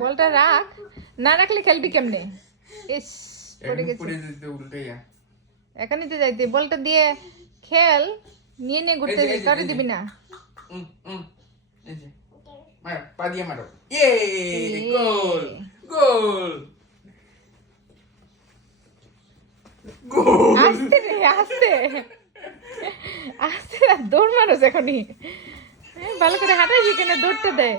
বলটা রাখ, না রাখলে খেলবি কেমনে? ইস পড়ে গেছে। এখনই তো যাইতে, বলটা দিয়ে খেল, নিয়ে নিয়ে ঘুরতে যাই, কারে দিবি না। পা দিয়ে মারো। গোল গোল গোল। আস্তে রে, আস্তে আস্তে, দৌড় মারো এখনই। ভালো করে হাঁটাই শিখে দৌড়তে দেয়।